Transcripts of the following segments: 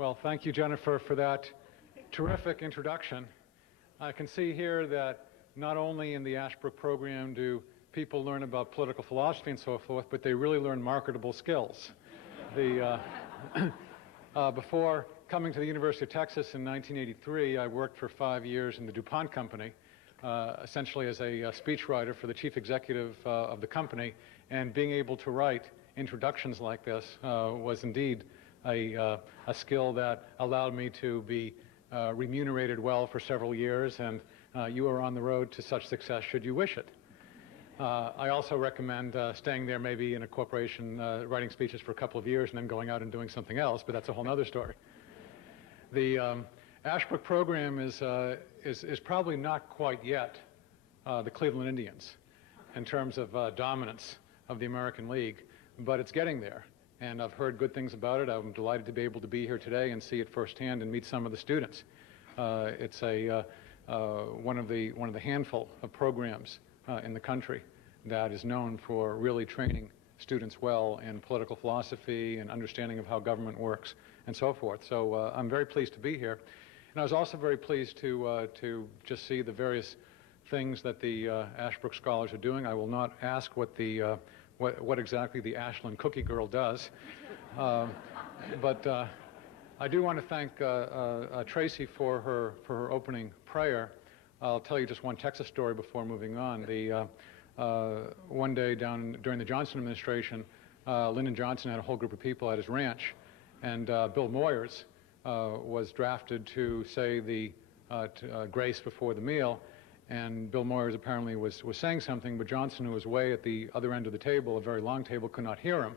Well, thank you, Jennifer, for that terrific introduction. I can see here that not only in the Ashbrook program do people learn about political philosophy and so forth, but they really learn marketable skills. Before coming to the University of Texas in 1983, I worked for 5 years in the DuPont company, essentially as a speechwriter for the chief executive of the company, and being able to write introductions like this was indeed a skill that allowed me to be remunerated well for several years, and you are on the road to such success should you wish it. I also recommend staying there maybe in a corporation, writing speeches for a couple of years and then going out and doing something else, but that's a whole other story. The Ashbrook program is probably not quite yet the Cleveland Indians in terms of dominance of the American League, but it's getting there. And I've heard good things about it. I'm delighted to be able to be here today and see it firsthand and meet some of the students. It's one of the handful of programs in the country that is known for really training students well in political philosophy and understanding of how government works and so forth. So I'm very pleased to be here. And I was also very pleased to just see the various things that the Ashbrook scholars are doing. I will not ask what exactly the Ashland Cookie Girl does, but I do want to thank Tracy for her opening prayer. I'll tell you just one Texas story before moving on. One day during the Johnson administration, Lyndon Johnson had a whole group of people at his ranch, and Bill Moyers was drafted to say the grace before the meal, and Bill Moyers apparently was saying something, but Johnson, who was way at the other end of the table, a very long table, could not hear him.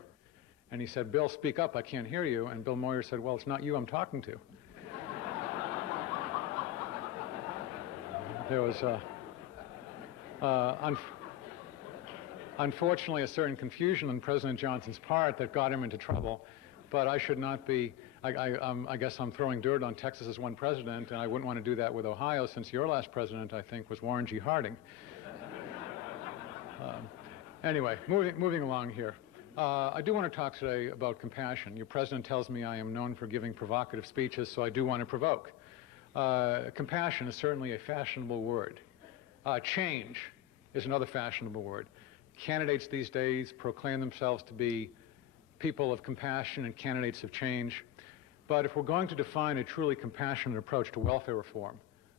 And he said, "Bill, speak up, I can't hear you." And Bill Moyers said, "Well, it's not you I'm talking to." There was unfortunately a certain confusion on President Johnson's part that got him into trouble, but I should not be, I guess I'm throwing dirt on Texas as one president, and I wouldn't want to do that with Ohio, since your last president, I think, was Warren G. Harding. Anyway, moving along here. I do want to talk today about compassion. Your president tells me I am known for giving provocative speeches, so I do want to provoke. Compassion is certainly a fashionable word. Change is another fashionable word. Candidates these days proclaim themselves to be people of compassion and candidates of change. But if we're going to define a truly compassionate approach to welfare reform,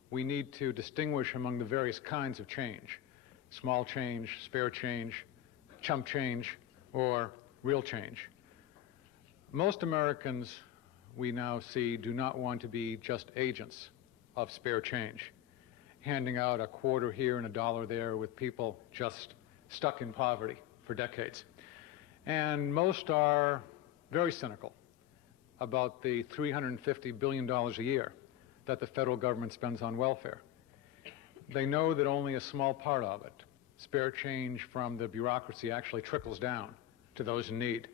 we need to distinguish among the various kinds of change: small change, spare change, chump change, or real change. Most Americans, we now see, do not want to be just agents of spare change, handing out a quarter here and a dollar there with people just stuck in poverty for decades. And most are very cynical about the $350 billion a year that the federal government spends on welfare. They know that only a small part of it, spare change from the bureaucracy, actually trickles down to those in need.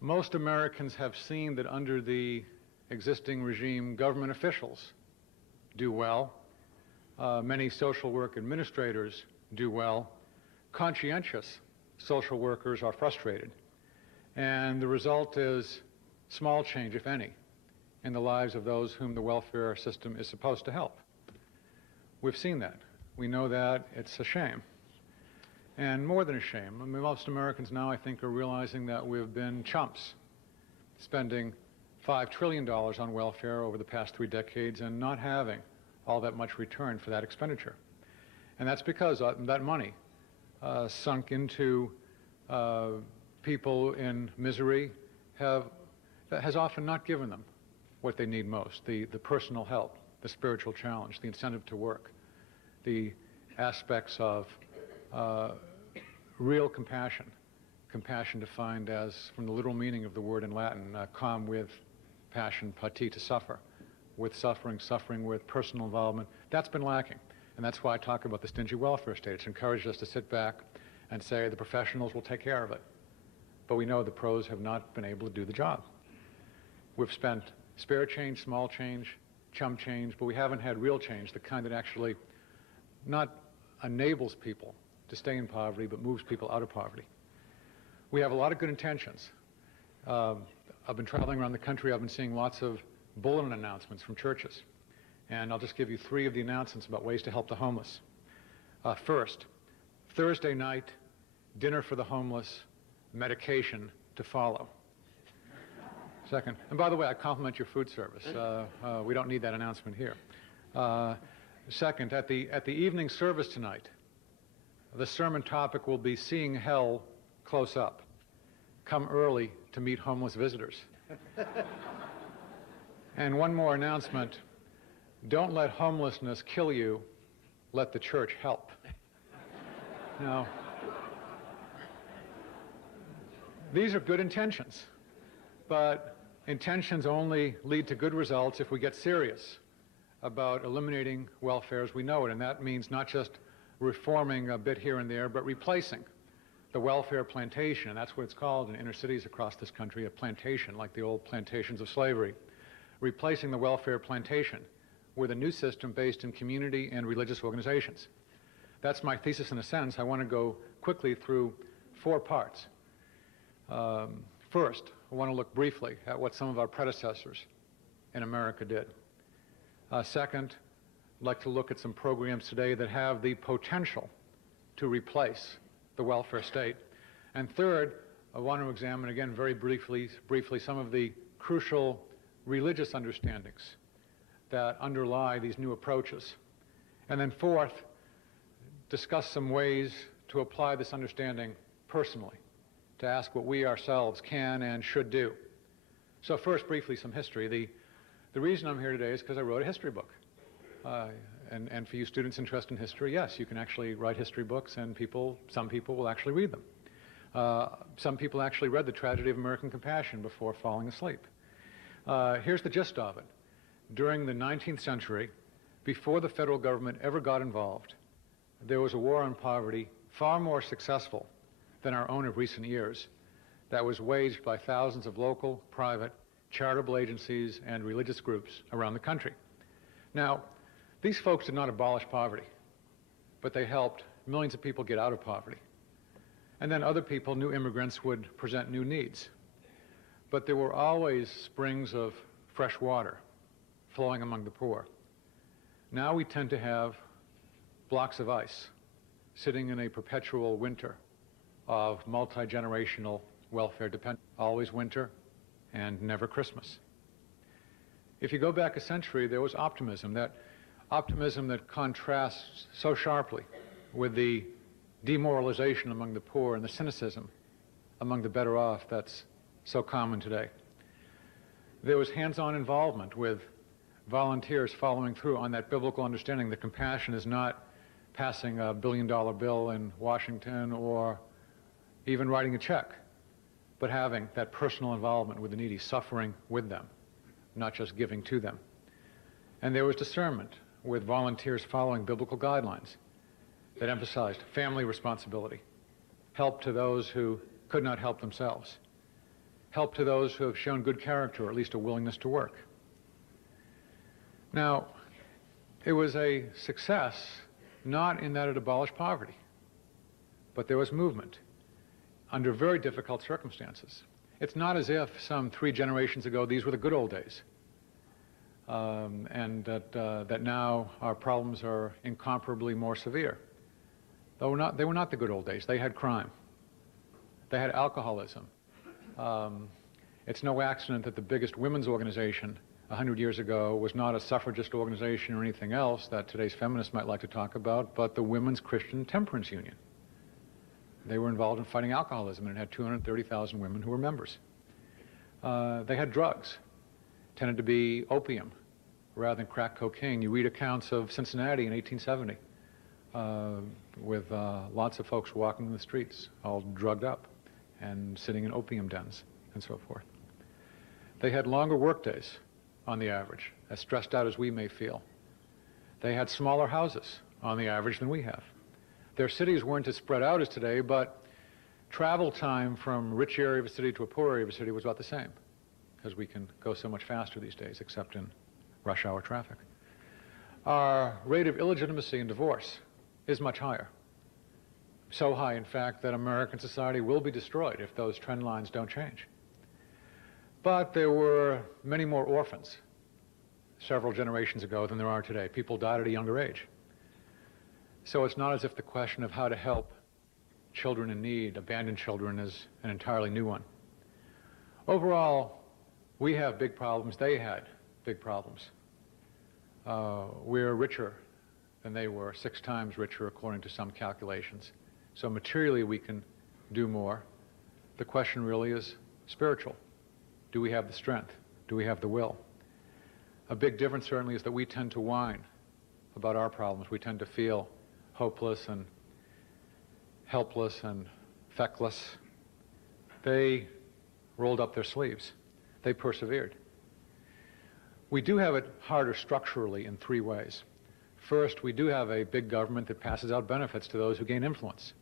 Most Americans have seen that under the existing regime, government officials do well. Many social work administrators do well. Conscientious social workers are frustrated. And the result is small change, if any, in the lives of those whom the welfare system is supposed to help. We've seen that. We know that. It's a shame. And more than a shame, I mean, most Americans now, I think, are realizing that we've been chumps, spending $5 trillion on welfare over the past 3 decades and not having all that much return for that expenditure. And that's because that money sunk into people in misery has often not given them what they need most: the personal help, the spiritual challenge, the incentive to work, the aspects of real compassion. Compassion defined as, from the literal meaning of the word in Latin, com with passion, pati, to suffer. With suffering with personal involvement. That's been lacking. And that's why I talk about the stingy welfare state. It's encouraged us to sit back and say the professionals will take care of it. But we know the pros have not been able to do the job. We've spent spare change, small change, chump change, but we haven't had real change, the kind that actually not enables people to stay in poverty, but moves people out of poverty. We have a lot of good intentions. I've been traveling around the country. I've been seeing lots of bulletin announcements from churches. And I'll just give you 3 of the announcements about ways to help the homeless. First, Thursday night, dinner for the homeless, medication to follow. Second, and by the way, I compliment your food service. We don't need that announcement here. Second, at the evening service tonight, the sermon topic will be Seeing Hell Close Up. Come early to meet homeless visitors. And one more announcement. Don't let homelessness kill you. Let the church help. Now, these are good intentions, but intentions only lead to good results if we get serious about eliminating welfare as we know it, and that means not just reforming a bit here and there, but replacing the welfare plantation, and that's what it's called in inner cities across this country, a plantation, like the old plantations of slavery. Replacing the welfare plantation with a new system based in community and religious organizations. That's my thesis in a sense. I want to go quickly through 4 parts. First, I want to look briefly at what some of our predecessors in America did. Second, I'd like to look at some programs today that have the potential to replace the welfare state. And third, I want to examine again very briefly some of the crucial religious understandings that underlie these new approaches. And then fourth, discuss some ways to apply this understanding personally, to ask what we ourselves can and should do. So first, briefly, some history. The reason I'm here today is because I wrote a history book. And for you students interested in history, yes, you can actually write history books, and some people will actually read them. Some people actually read The Tragedy of American Compassion before falling asleep. Here's the gist of it. During the 19th century, before the federal government ever got involved, there was a war on poverty far more successful than our own of recent years that was waged by thousands of local, private, charitable agencies and religious groups around the country. Now, these folks did not abolish poverty, but they helped millions of people get out of poverty. And then other people, new immigrants, would present new needs. But there were always springs of fresh water flowing among the poor. Now we tend to have blocks of ice sitting in a perpetual winter of multi-generational welfare dependence. Always winter and never Christmas. If you go back a century, there was optimism that contrasts so sharply with the demoralization among the poor and the cynicism among the better off that's so common today. There was hands-on involvement with volunteers following through on that biblical understanding that compassion is not passing a billion-dollar bill in Washington or even writing a check, but having that personal involvement with the needy, suffering with them, not just giving to them. And there was discernment with volunteers following biblical guidelines that emphasized family responsibility, help to those who could not help themselves, help to those who have shown good character or at least a willingness to work. Now, it was a success not in that it abolished poverty, but there was movement under very difficult circumstances. It's not as if some 3 generations ago these were the good old days, and that now our problems are incomparably more severe. They were not the good old days. They had crime. They had alcoholism. It's no accident that the biggest women's organization 100 years ago was not a suffragist organization or anything else that today's feminists might like to talk about, but the Women's Christian Temperance Union. They were involved in fighting alcoholism, and it had 230,000 women who were members. They had drugs, tended to be opium rather than crack cocaine. You read accounts of Cincinnati in 1870 with lots of folks walking in the streets, all drugged up and sitting in opium dens and so forth. They had longer work days on the average, as stressed out as we may feel. They had smaller houses on the average than we have. Their cities weren't as spread out as today, but travel time from a rich area of a city to a poor area of a city was about the same, because we can go so much faster these days, except in rush hour traffic. Our rate of illegitimacy and divorce is much higher. So high, in fact, that American society will be destroyed if those trend lines don't change. But there were many more orphans several generations ago than there are today. People died at a younger age. So it's not as if the question of how to help children in need, abandoned children, is an entirely new one. Overall, we have big problems. They had big problems. We're richer than they were, 6 times richer according to some calculations. So materially we can do more. The question really is spiritual. Do we have the strength? Do we have the will? A big difference certainly is that we tend to whine about our problems. We tend to feel hopeless and helpless and feckless. They rolled up their sleeves. They persevered. We do have it harder structurally in 3 ways. First, we do have a big government that passes out benefits to those who gain influence.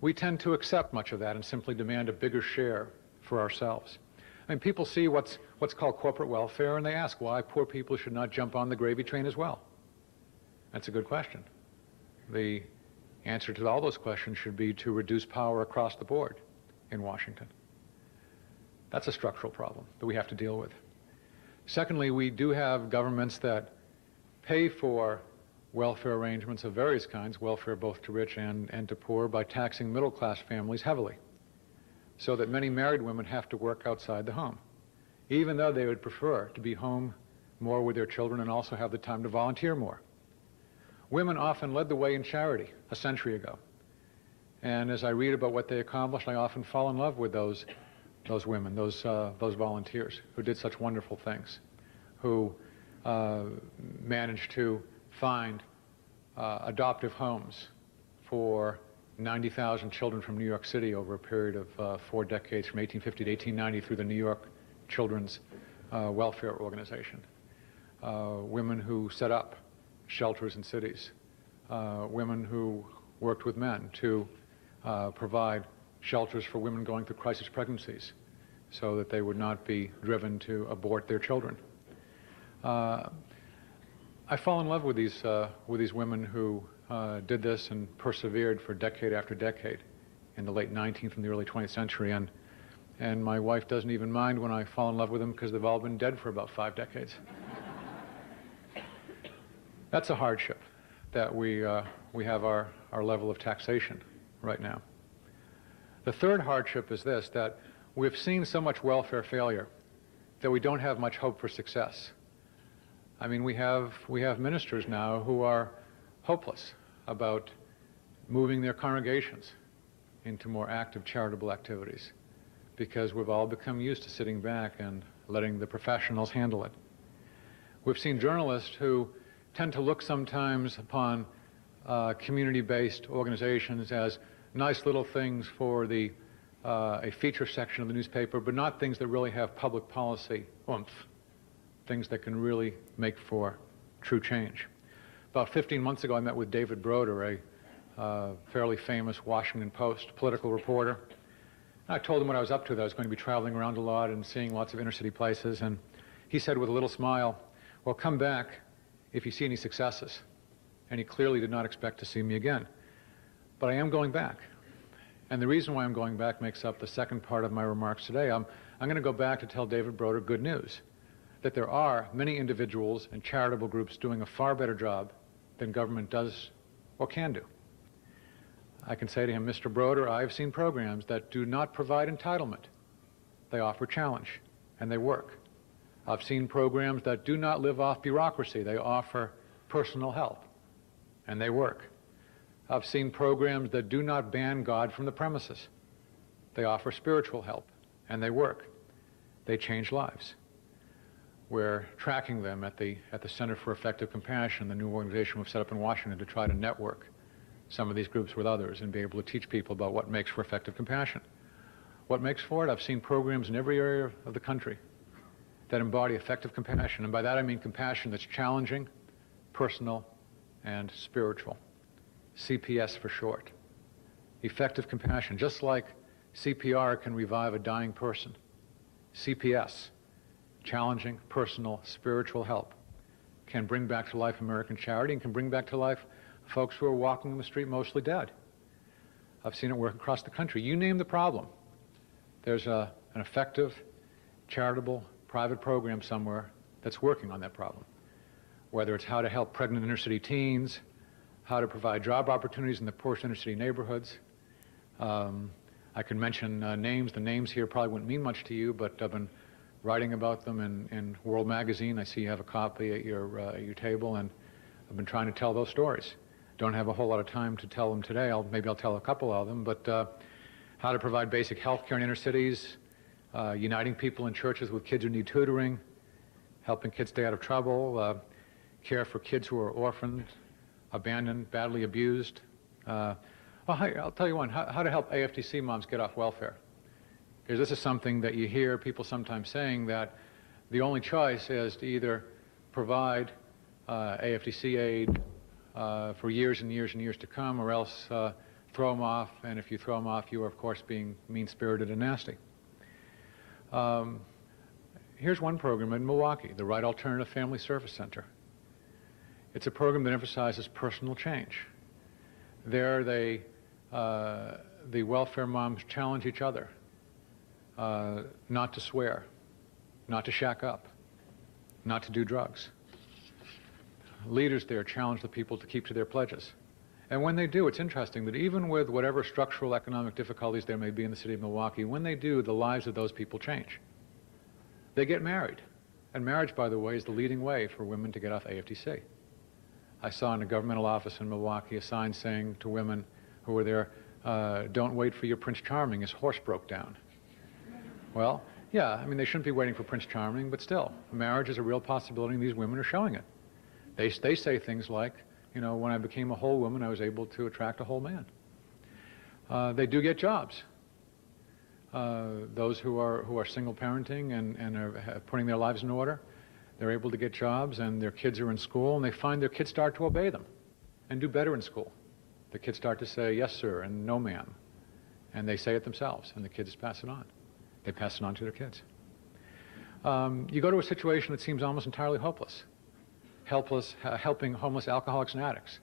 We tend to accept much of that and simply demand a bigger share for ourselves. I mean, people see what's called corporate welfare, and they ask why poor people should not jump on the gravy train as well. That's a good question. The answer to all those questions should be to reduce power across the board in Washington. That's a structural problem that we have to deal with. Secondly, we do have governments that pay for welfare arrangements of various kinds, welfare both to rich and to poor, by taxing middle-class families heavily, so that many married women have to work outside the home, even though they would prefer to be home more with their children and also have the time to volunteer more. Women often led the way in charity a century ago. And as I read about what they accomplished, I often fall in love with those women, those volunteers who did such wonderful things, who managed to find adoptive homes for 90,000 children from New York City over a period of 4 decades, from 1850 to 1890, through the New York Children's Welfare Organization. Women who set up shelters in cities. Women who worked with men to provide shelters for women going through crisis pregnancies so that they would not be driven to abort their children. I fall in love with these women who did this and persevered for decade after decade in the late 19th and the early 20th century, and my wife doesn't even mind when I fall in love with them because they've all been dead for about 5 decades. That's a hardship, that we have our level of taxation right now. The third hardship is this, that we've seen so much welfare failure that we don't have much hope for success. I mean, we have ministers now who are hopeless about moving their congregations into more active charitable activities because we've all become used to sitting back and letting the professionals handle it. We've seen journalists who tend to look sometimes upon community-based organizations as nice little things for a feature section of the newspaper, but not things that really have public policy oomph, things that can really make for true change. About 15 months ago, I met with David Broder, a fairly famous Washington Post political reporter. I told him what I was up to, that I was going to be traveling around a lot and seeing lots of inner-city places, and he said with a little smile, well, come back if you see any successes. And he clearly did not expect to see me again. But I am going back. And the reason why I'm going back makes up the second part of my remarks today. I'm going to go back to tell David Broder good news, that there are many individuals and charitable groups doing a far better job than government does or can do. I can say to him, Mr. Broder, I've seen programs that do not provide entitlement. They offer challenge, and they work. I've seen programs that do not live off bureaucracy. They offer personal help, and they work. I've seen programs that do not ban God from the premises. They offer spiritual help, and they work. They change lives. We're tracking them at the Center for Effective Compassion, the new organization we've set up in Washington to try to network some of these groups with others and be able to teach people about what makes for effective compassion. What makes for it? I've seen programs in every area of the country that embody effective compassion, and by that I mean compassion that's challenging, personal, and spiritual. CPS for short. Effective compassion, just like CPR can revive a dying person. CPS, challenging, personal, spiritual help, can bring back to life American charity and can bring back to life folks who are walking the street mostly dead. I've seen it work across the country. You name the problem. There's an effective charitable, private program somewhere that's working on that problem. Whether it's how to help pregnant inner-city teens, how to provide job opportunities in the poorest inner-city neighborhoods. I can mention names. The names here probably wouldn't mean much to you, but I've been writing about them in World Magazine. I see you have a copy at your table, and I've been trying to tell those stories. Don't have a whole lot of time to tell them today. Maybe I'll tell a couple of them, but how to provide basic health care in inner cities, uniting people in churches with kids who need tutoring, helping kids stay out of trouble, care for kids who are orphaned, abandoned, badly abused. I'll tell you one, how to help AFDC moms get off welfare. Because this is something that you hear people sometimes saying, that the only choice is to either provide AFDC aid for years and years and years to come, or else throw them off, and if you throw them off, you are, of course, being mean-spirited and nasty. Here's one program in Milwaukee, the Right Alternative Family Service Center. It's a program that emphasizes personal change. There, the welfare moms challenge each other not to swear, not to shack up, not to do drugs. Leaders there challenge the people to keep to their pledges. And when they do, it's interesting that even with whatever structural economic difficulties there may be in the city of Milwaukee, when they do, the lives of those people change. They get married. And marriage, by the way, is the leading way for women to get off AFDC. I saw in a governmental office in Milwaukee a sign saying to women who were there, don't wait for your Prince Charming, his horse broke down. Well, yeah, I mean, they shouldn't be waiting for Prince Charming, but still, marriage is a real possibility, and these women are showing it. They say things like, you know, when I became a whole woman, I was able to attract a whole man. They do get jobs. Those who are single parenting and are putting their lives in order, they're able to get jobs, and their kids are in school, and they find their kids start to obey them and do better in school. The kids start to say, yes, sir, and no, ma'am. And they say it themselves, and the kids pass it on. They pass it on to their kids. You go to a situation that seems almost entirely hopeless. Helping homeless alcoholics and addicts.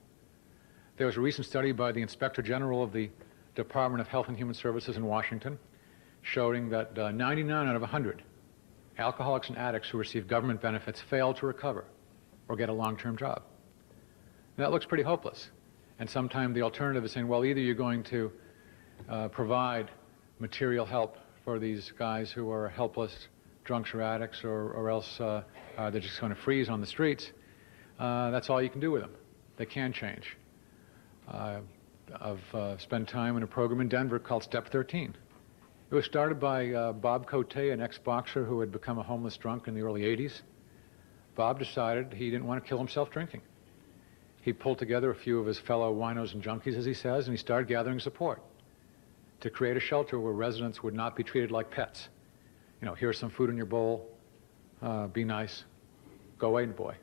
There was a recent study by the Inspector General of the Department of Health and Human Services in Washington showing that 99 out of 100 alcoholics and addicts who receive government benefits fail to recover or get a long-term job. That looks pretty hopeless. And sometimes the alternative is saying, well, either you're going to provide material help for these guys who are helpless drunks or addicts, or else they're just going to freeze on the streets. That's all you can do with them. They can change. I've spent time in a program in Denver called Step 13. It was started by Bob Cote, an ex-boxer who had become a homeless drunk in the early 80s. Bob decided he didn't want to kill himself drinking. He pulled together a few of his fellow winos and junkies, as he says, and he started gathering support to create a shelter where residents would not be treated like pets. You know, here's some food in your bowl, be nice, go away, boy.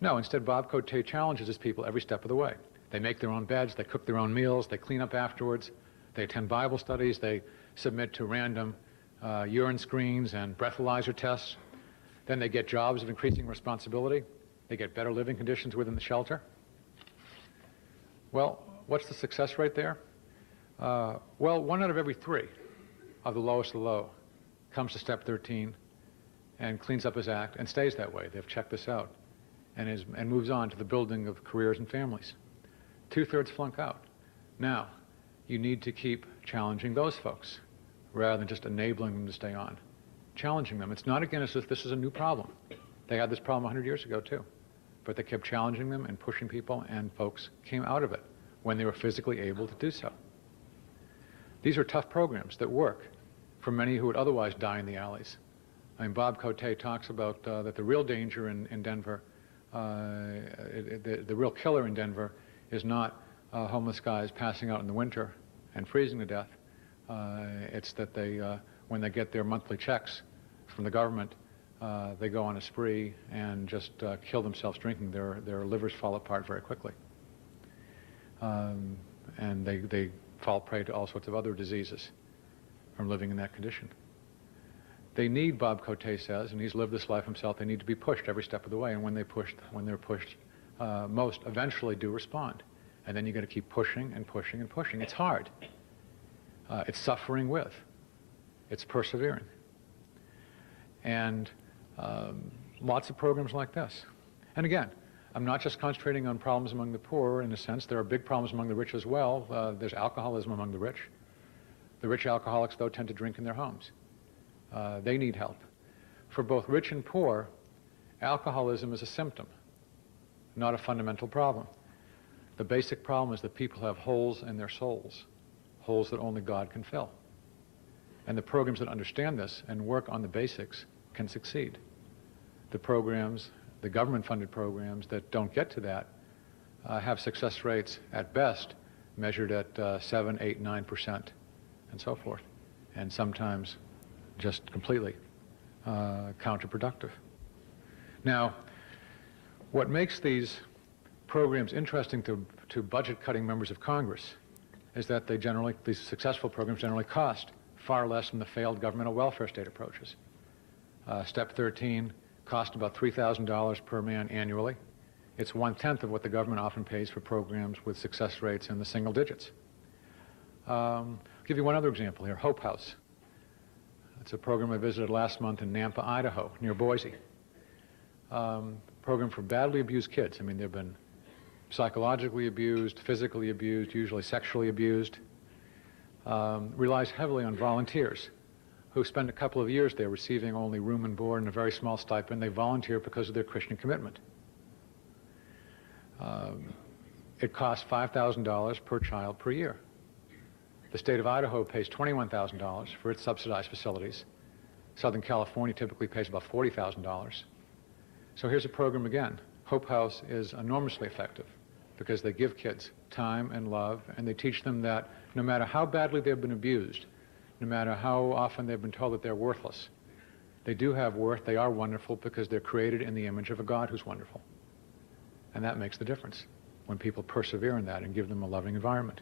No, instead Bob Cote challenges his people every step of the way. They make their own beds, they cook their own meals, they clean up afterwards, they attend Bible studies, they submit to random urine screens and breathalyzer tests. Then they get jobs of increasing responsibility. They get better living conditions within the shelter. Well, what's the success rate there? Well, 1 out of every 3 of the lowest of the low comes to Step 13 and cleans up his act and stays that way. They've checked this out and moves on to the building of careers and families. 2/3 flunk out. Now, you need to keep challenging those folks rather than just enabling them to stay on. Challenging them. It's not again as if this is a new problem. They had this problem 100 years ago too. But they kept challenging them and pushing people, and folks came out of it when they were physically able to do so. These are tough programs that work for many who would otherwise die in the alleys. I mean, Bob Cote talks about that the real danger in Denver, the real killer in Denver is not homeless guys passing out in the winter and freezing to death. It's that they, when they get their monthly checks from the government, they go on a spree and just kill themselves drinking. Their livers fall apart very quickly. And they fall prey to all sorts of other diseases from living in that condition. They need, Bob Cote says, and he's lived this life himself, they need to be pushed every step of the way. And when they're pushed, most eventually do respond. And then you got to keep pushing and pushing and pushing. It's hard. It's suffering with. It's persevering. And lots of programs like this. And again, I'm not just concentrating on problems among the poor. In a sense, there are big problems among the rich as well. There's alcoholism among the rich. The rich alcoholics, though, tend to drink in their homes. They need help. For both rich and poor, alcoholism is a symptom, not a fundamental problem. The basic problem is that people have holes in their souls, holes that only God can fill. And the programs that understand this and work on the basics can succeed. The programs, the government-funded programs that don't get to that have success rates at best measured at 7, 8, 9%, and so forth, and sometimes just completely counterproductive. Now, what makes these programs interesting to budget-cutting members of Congress is that these successful programs generally cost far less than the failed governmental welfare state approaches. Step 13 cost about $3,000 per man annually. It's 1/10 of what the government often pays for programs with success rates in the single digits. I'll give you one other example here, Hope House. It's a program I visited last month in Nampa, Idaho, near Boise. Program for badly abused kids. I mean, they've been psychologically abused, physically abused, usually sexually abused. Relies heavily on volunteers who spend a couple of years there receiving only room and board and a very small stipend. They volunteer because of their Christian commitment. It costs $5,000 per child per year. The state of Idaho pays $21,000 for its subsidized facilities. Southern California typically pays about $40,000. So here's a program again. Hope House is enormously effective because they give kids time and love, and they teach them that no matter how badly they've been abused, no matter how often they've been told that they're worthless, they do have worth, they are wonderful because they're created in the image of a God who's wonderful. And that makes the difference when people persevere in that and give them a loving environment.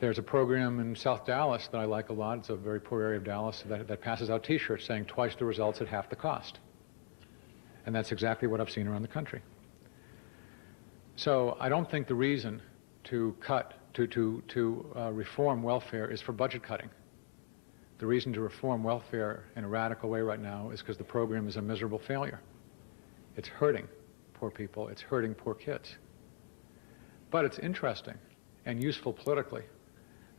There's a program in South Dallas that I like a lot. It's a very poor area of Dallas that passes out T-shirts saying twice the results at half the cost. And that's exactly what I've seen around the country. So I don't think the reason to reform welfare is for budget cutting. The reason to reform welfare in a radical way right now is because the program is a miserable failure. It's hurting poor people. It's hurting poor kids. But it's interesting and useful politically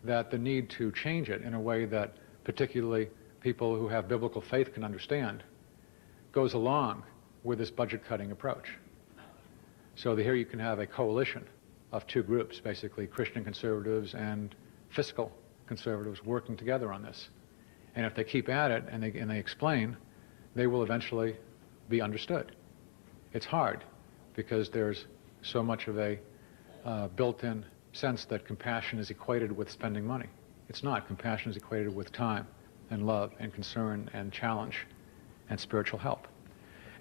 that the need to change it in a way that particularly people who have biblical faith can understand goes along with this budget-cutting approach. So here you can have a coalition of two groups, basically Christian conservatives and fiscal conservatives working together on this. And if they keep at it and they explain, they will eventually be understood. It's hard because there's so much of a built-in sense that compassion is equated with spending money. It's not. Compassion is equated with time and love and concern and challenge and spiritual help.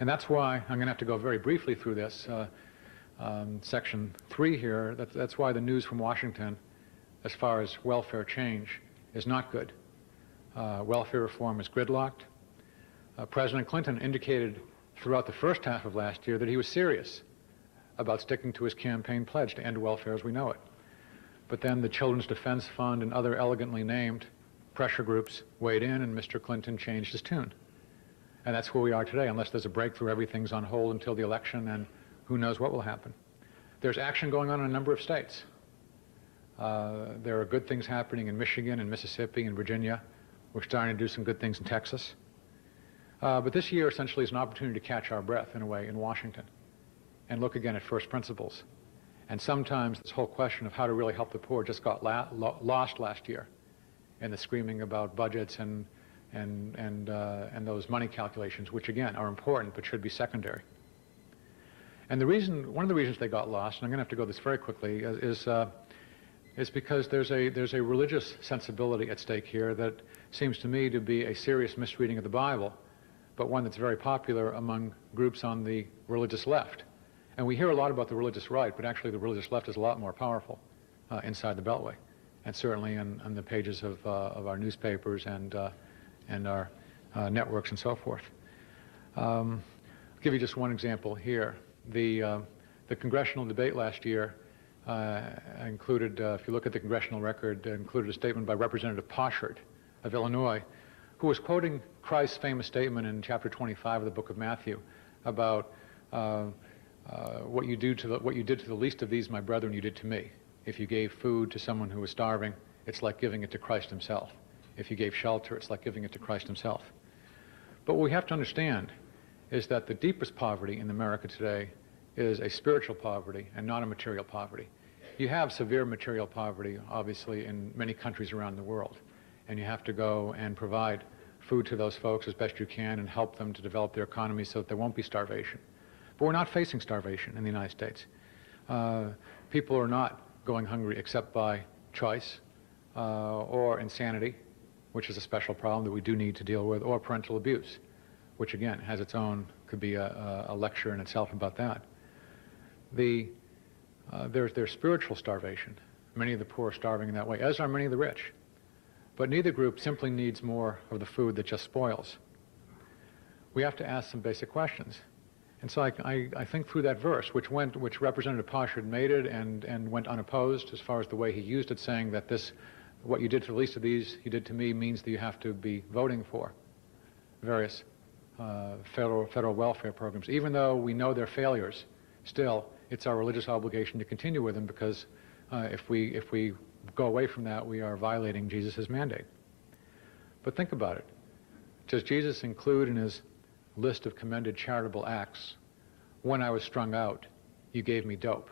And that's why I'm going to have to go very briefly through this. Section 3 here, that's why the news from Washington as far as welfare change is not good. Welfare reform is gridlocked. President Clinton indicated throughout the first half of last year that he was serious about sticking to his campaign pledge to end welfare as we know it. But then the Children's Defense Fund and other elegantly named pressure groups weighed in and Mr. Clinton changed his tune. And that's where we are today. Unless there's a breakthrough, everything's on hold until the election, and who knows what will happen. There's action going on in a number of states. There are good things happening in Michigan and Mississippi and Virginia. We're starting to do some good things in Texas. But this year essentially is an opportunity to catch our breath in a way in Washington and look again at first principles. And sometimes this whole question of how to really help the poor just got lost last year in the screaming about budgets and those money calculations, which again are important but should be secondary. And one of the reasons they got lost, and I'm going to have to go this very quickly, is because there's a religious sensibility at stake here that seems to me to be a serious misreading of the Bible, but one that's very popular among groups on the religious left. And we hear a lot about the religious right, but actually the religious left is a lot more powerful inside the Beltway, and certainly on the pages of our newspapers and our networks and so forth. I'll give you just one example here. The congressional debate last year included, if you look at the congressional record, included a statement by Representative Poshard of Illinois, who was quoting Christ's famous statement in chapter 25 of the book of Matthew about what you did to the least of these, my brethren, you did to me. If you gave food to someone who was starving, it's like giving it to Christ himself. If you gave shelter, it's like giving it to Christ himself. But what we have to understand is that the deepest poverty in America today is a spiritual poverty and not a material poverty. You have severe material poverty, obviously, in many countries around the world, and you have to go and provide food to those folks as best you can and help them to develop their economy so that there won't be starvation. But we're not facing starvation in the United States. People are not going hungry except by choice or insanity, which is a special problem that we do need to deal with, or parental abuse, which again has its own, could be a lecture in itself about that. There's spiritual starvation. Many of the poor are starving in that way, as are many of the rich. But neither group simply needs more of the food that just spoils. We have to ask some basic questions. And so I think through that verse, which Representative Posh had made it and went unopposed as far as the way he used it, saying that this, what you did to the least of these, you did to me, means that you have to be voting for various federal welfare programs. Even though we know they're failures, still, it's our religious obligation to continue with them, because if we go away from that, we are violating Jesus' mandate. But think about it. Does Jesus include in his list of commended charitable acts, when I was strung out, you gave me dope?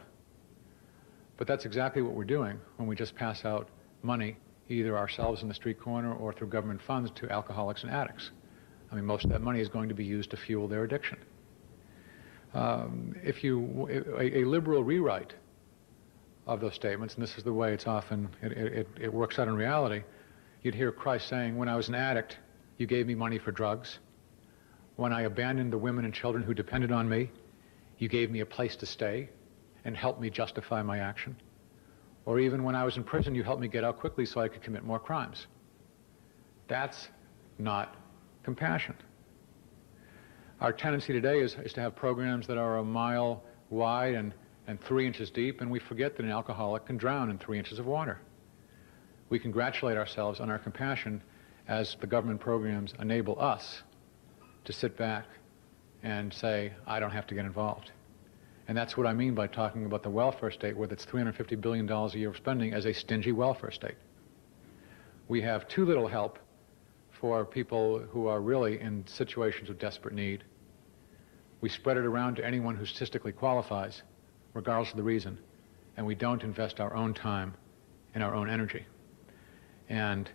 But that's exactly what we're doing when we just pass out money, either ourselves in the street corner or through government funds, to alcoholics and addicts. I mean, most of that money is going to be used to fuel their addiction. A liberal rewrite of those statements, and this is the way it's often, it works out in reality, you'd hear Christ saying, when I was an addict, you gave me money for drugs. When I abandoned the women and children who depended on me, you gave me a place to stay and helped me justify my action. Or even when I was in prison, you helped me get out quickly so I could commit more crimes. That's not compassion. Our tendency today is to have programs that are a mile wide and 3 inches deep, and we forget that an alcoholic can drown in 3 inches of water. We congratulate ourselves on our compassion as the government programs enable us to sit back and say, I don't have to get involved. And that's what I mean by talking about the welfare state, with its $350 billion a year of spending, as a stingy welfare state. We have too little help for people who are really in situations of desperate need. We spread it around to anyone who statistically qualifies, regardless of the reason, and we don't invest our own time and our own energy. And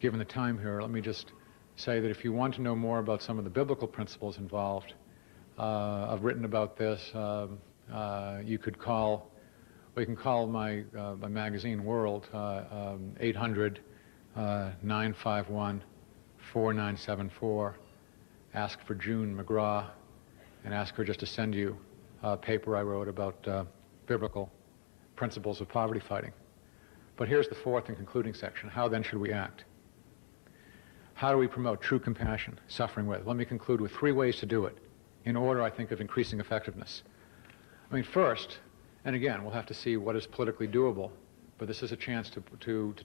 given the time here, let me just say that if you want to know more about some of the biblical principles involved, I've written about this. You can call my magazine World, 800-951-4974. Ask for June McGraw and ask her just to send you a paper I wrote about biblical principles of poverty fighting. But here's the fourth and concluding section. How then should we act? How do we promote true compassion, suffering with? Let me conclude with 3 ways to do it, in order, I think, of increasing effectiveness. I mean, first, and again, we'll have to see what is politically doable, but this is a chance to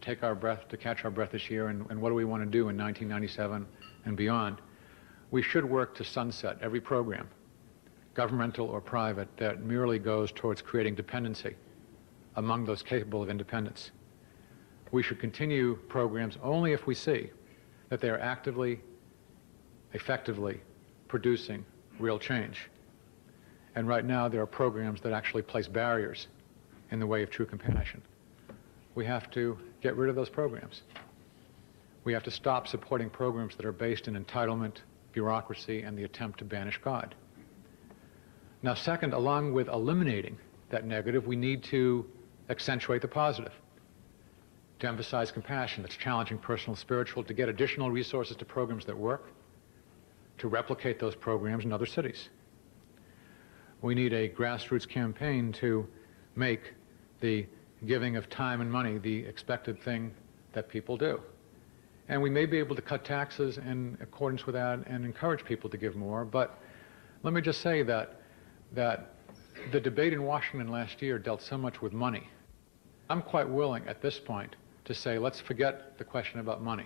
take our breath, to catch our breath this year, and what do we want to do in 1997 and beyond? We should work to sunset every program, governmental or private, that merely goes towards creating dependency among those capable of independence. We should continue programs only if we see that they are actively, effectively producing real change. And right now there are programs that actually place barriers in the way of true compassion. We have to get rid of those programs. We have to stop supporting programs that are based in entitlement, bureaucracy, and the attempt to banish God. Now, second, along with eliminating that negative, we need to accentuate the positive, to emphasize compassion that's challenging personal and spiritual, to get additional resources to programs that work, to replicate those programs in other cities. We need a grassroots campaign to make the giving of time and money the expected thing that people do. And we may be able to cut taxes in accordance with that and encourage people to give more, but let me just say that the debate in Washington last year dealt so much with money. I'm quite willing at this point to say, let's forget the question about money.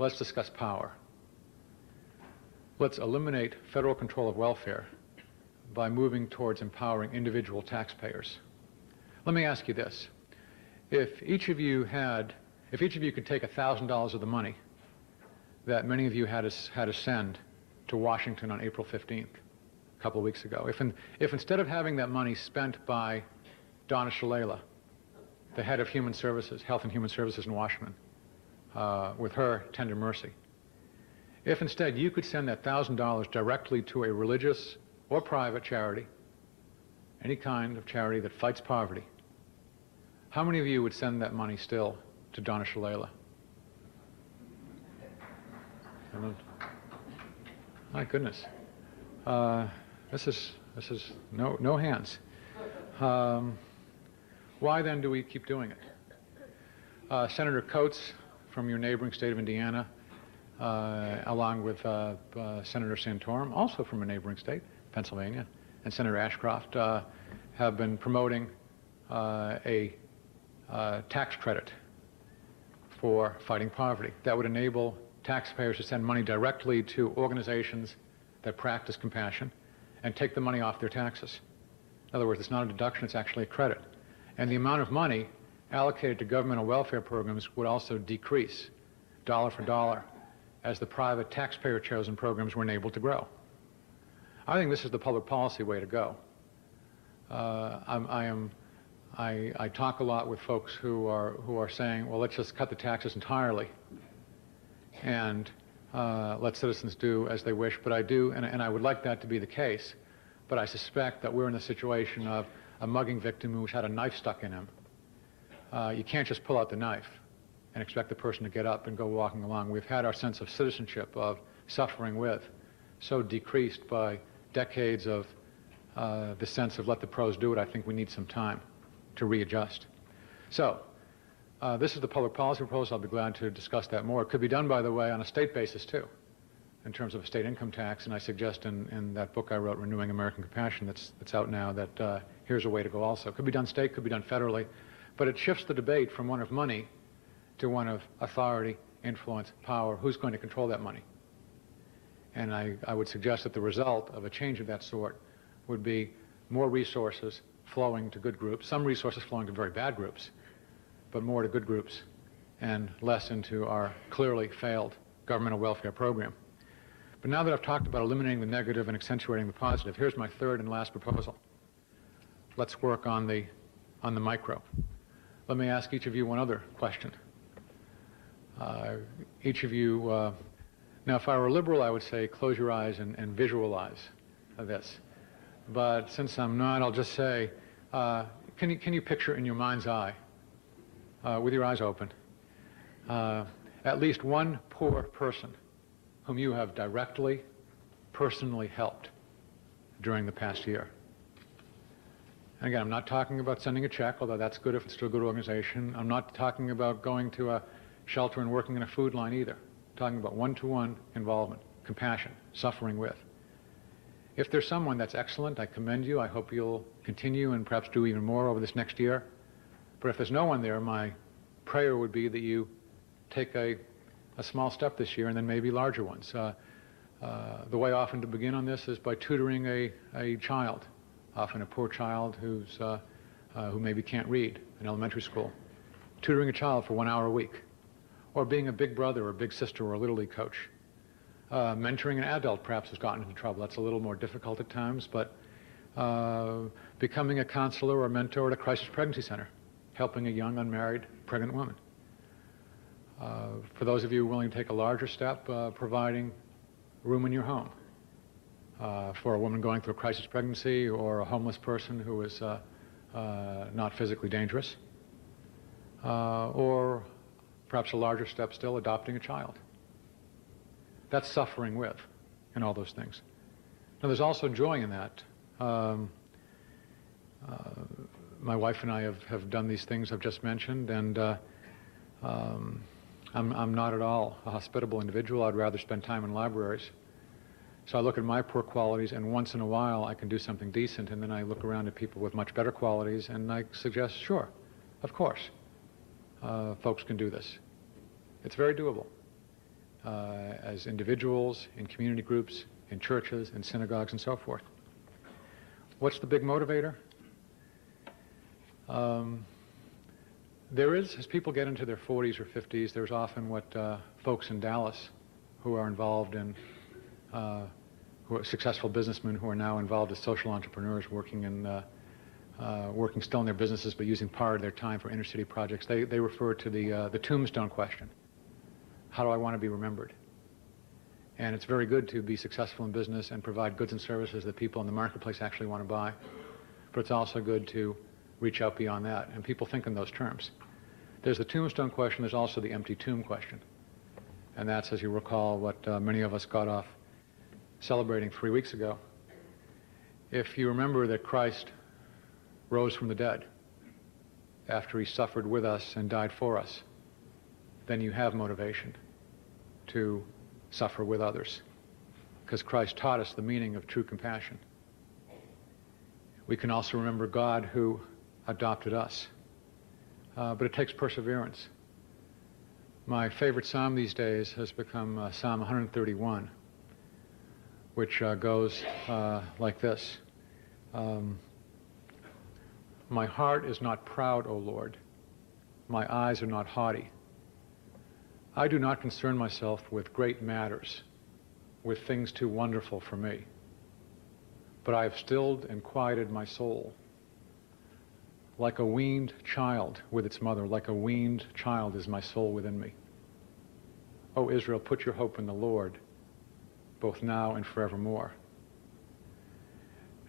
let's discuss power. Let's eliminate federal control of welfare by moving towards empowering individual taxpayers. Let me ask you this. If each of you could take $1,000 of the money that many of you had to send to Washington on April 15th, a couple of weeks ago, if instead of having that money spent by Donna Shalala, the head of Human Services, Health and Human Services in Washington, with her tender mercy, if instead you could send that $1,000 directly to a religious or private charity, any kind of charity that fights poverty, how many of you would send that money still to Donna Shalala? My goodness. This is no hands. Why then do we keep doing it? Senator Coates from your neighboring state of Indiana, along with Senator Santorum, also from a neighboring state, Pennsylvania, and Senator Ashcroft, have been promoting a tax credit for fighting poverty that would enable taxpayers to send money directly to organizations that practice compassion and take the money off their taxes. In other words, it's not a deduction, it's actually a credit. And the amount of money allocated to governmental welfare programs would also decrease, dollar for dollar, as the private taxpayer-chosen programs were enabled to grow. I think this is the public policy way to go. I talk a lot with folks who are saying, well, let's just cut the taxes entirely and let citizens do as they wish. But I do, and I would like that to be the case, but I suspect that we're in the situation of a mugging victim who's had a knife stuck in him. You can't just pull out the knife and expect the person to get up and go walking along. We've had our sense of citizenship, of suffering with, so decreased by decades of the sense of let the pros do it. I think we need some time to readjust. So, this is the public policy proposal. I'll be glad to discuss that more. It could be done, by the way, on a state basis, too, in terms of a state income tax, and I suggest in that book I wrote, Renewing American Compassion, that's out now, that here's a way to go also. It could be done state, could be done federally, but it shifts the debate from one of money to one of authority, influence, power. Who's going to control that money? And I would suggest that the result of a change of that sort would be more resources flowing to good groups, some resources flowing to very bad groups, but more to good groups and less into our clearly failed governmental welfare program. But now that I've talked about eliminating the negative and accentuating the positive, here's my third and last proposal. Let's work on the micro. Let me ask each of you one other question. Each of you, now if I were a liberal, I would say close your eyes and visualize this. But since I'm not, I'll just say, can you picture in your mind's eye, with your eyes open, at least one poor person whom you have directly, personally helped during the past year? And again, I'm not talking about sending a check, although that's good if it's to a good organization. I'm not talking about going to a shelter and working in a food line either. I'm talking about one-to-one involvement, compassion, suffering with. If there's someone that's excellent, I commend you. I hope you'll continue and perhaps do even more over this next year. But if there's no one there, my prayer would be that you take a small step this year and then maybe larger ones. The way often to begin on this is by tutoring a child, often a poor child who maybe can't read in elementary school. Tutoring a child for 1 hour a week, or being a big brother or a big sister or a Little League coach. Mentoring an adult perhaps has gotten into trouble. That's a little more difficult at times, but becoming a counselor or a mentor at a crisis pregnancy center, helping a young unmarried pregnant woman. For those of you willing to take a larger step, providing room in your home for a woman going through a crisis pregnancy or a homeless person who is not physically dangerous, or perhaps a larger step still, adopting a child. That's suffering with, and all those things. Now, there's also joy in that. My wife and I have done these things I've just mentioned, and I'm not at all a hospitable individual. I'd rather spend time in libraries. So I look at my poor qualities, and once in a while I can do something decent, and then I look around at people with much better qualities, and I suggest, sure, of course, folks can do this. It's very doable. as individuals, in community groups, in churches, in synagogues, and so forth. What's the big motivator? There is, as people get into their 40s or 50s, there's often what folks in Dallas who are involved in, who are successful businessmen who are now involved as social entrepreneurs working still in their businesses but using part of their time for inner city projects. They refer to the tombstone question. How do I want to be remembered? And it's very good to be successful in business and provide goods and services that people in the marketplace actually want to buy. But it's also good to reach out beyond that. And people think in those terms. There's the tombstone question. There's also the empty tomb question. And that's, as you recall, what many of us got off celebrating 3 weeks ago. If you remember that Christ rose from the dead after he suffered with us and died for us, then you have motivation to suffer with others, because Christ taught us the meaning of true compassion. We can also remember God who adopted us, but it takes perseverance. My favorite psalm these days has become Psalm 131, which goes like this. My heart is not proud, O Lord. My eyes are not haughty. I do not concern myself with great matters, with things too wonderful for me. But I have stilled and quieted my soul. Like a weaned child with its mother, like a weaned child is my soul within me. O Israel, put your hope in the Lord, both now and forevermore.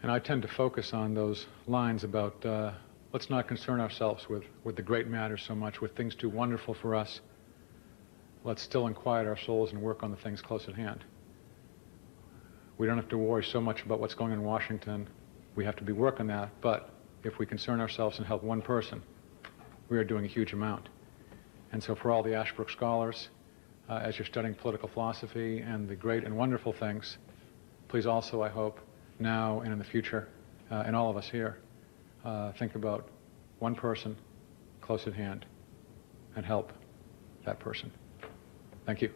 And I tend to focus on those lines about let's not concern ourselves with the great matters so much, with things too wonderful for us. Let's still and quiet our souls and work on the things close at hand. We don't have to worry so much about what's going on in Washington. We have to be working that, but if we concern ourselves and help one person, we are doing a huge amount. And so for all the Ashbrook scholars, as you're studying political philosophy and the great and wonderful things, please also, I hope, now and in the future, and all of us here, think about one person close at hand and help that person. Thank you.